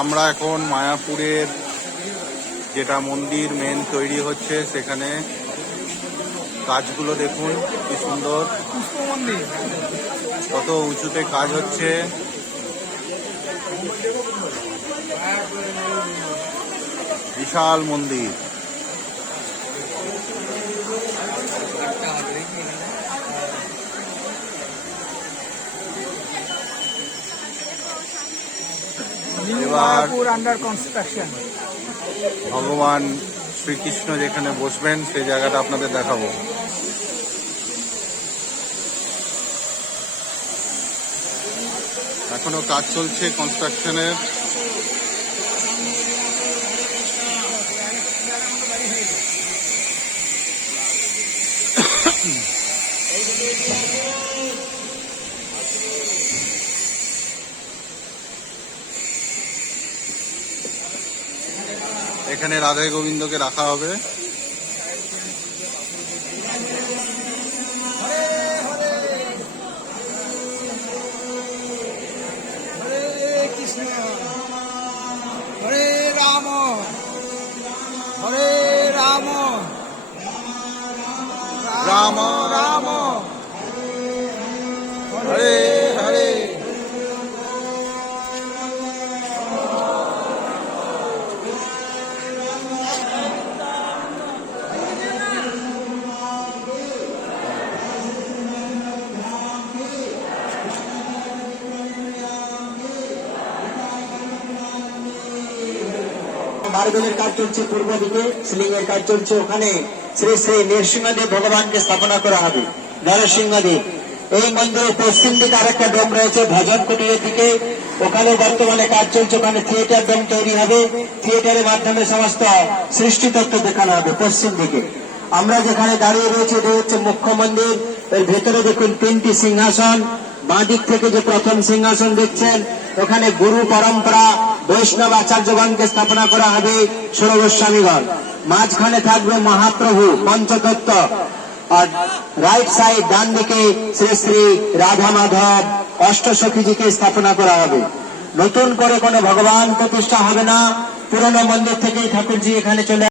আমরা এখন মায়াপুরের যেটা মন্দির মেন তৈরি হচ্ছে সেখানে কাজগুলো দেখুন কি সুন্দর, কত উঁচুতে কাজ হচ্ছে। বিশাল মন্দির। এবার আন্ডার কনস্ট্রাকশন। ভগবান শ্রীকৃষ্ণ যেখানে বসবেন সেই জায়গাটা আপনাদের দেখাবো। এখনো কাজ চলছে কনস্ট্রাকশনের। এখানে রাধে গোবিন্দকে রাখা হবে। কৃষ্ণ হরে রাম হরে রাম রাম রাম হরে হরে। মার্বেলের কাজ চলছে পূর্ব দিকে, সিলিং এর কাজ চলছে। ওখানে শ্রী শ্রী নৃসিংহদেব ভগবানকে স্থাপনা করা হবে। নরসিংহদেব এই মন্দিরের পশ্চিম দিকে আরেকটা ডোম রয়েছে ভজন কুটিরের দিকে, ওখানে বর্তমানে কাজ চলছে। ওখানে থিয়েটার ডোম তৈরি হবে, থিয়েটারের মাধ্যমে সমস্ত সৃষ্টি তত্ত্ব দেখানো হবে পশ্চিম দিকে। আমরা যেখানে দাঁড়িয়ে রয়েছে এটা হচ্ছে মুখ্য মন্দির। এর ভেতরে দেখুন 3টি সিংহাসন। বাঁ দিক থেকে যে প্রথম সিংহাসন দেখছেন ওখানে গুরু পরম্পরা বৈষ্ণব আচার্যগণকে স্থাপনা করা হবে, ষোড় গোস্বামীগণ। মাঝখানে থাকবে মহাপ্রভু পঞ্চতত্ত্ব, আর রাইট সাইড ডান দিকে শ্রী শ্রী রাধা মাধব অষ্টসখীজিকে স্থাপনা করা হবে। নতুন করে কোনো ভগবান প্রতিষ্ঠা হবে না, পুরনো মন্দির থেকেই ঠাকুরজি এখানে চলে